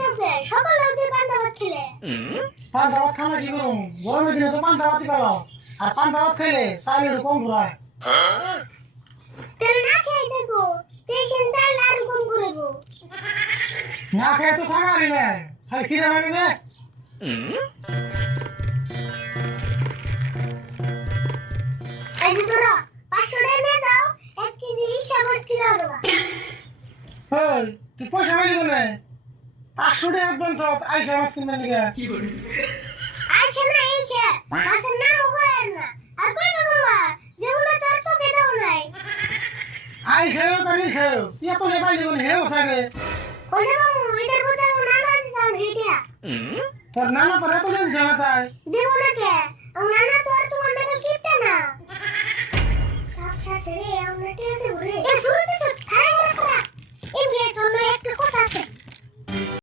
থাকে সকালে উঠে পান্তা ভাত খেলে পান্তা ভাত খানা কি করুম গরমের দিনে তো পান্তা ভাতই খাওয়া আর পান্তা ভাত খেলে চালের কম ঘুরায় তেল না খেয়ে দেখো টেনশন চাল আর কম করবো না খেয়ে তো থাকা আর নাই খালি খিদে লাগে যে এই যে তোরা 500 টাকা নিয়ে দাও 1 কেজি ইলিশ কিলো দেবা ওই তুই পয়সা পাইলি কোনে 500 টাকা অ্যাডভান্স আইসা মাছ কিনবে নিকে আইছে না এইছে মাছের নাম কইর না আর কই বাবা যেগুলো তোর চোখে দাও নাই আইসাও তানি খাও তুই এত লে পাইলি কোনে হেও সারে ওরে বাবু এদের কথা নানা দিছাল হেডিয়া তোর নানা তোর এত লে দিছে না তাই দেবো না কে নানা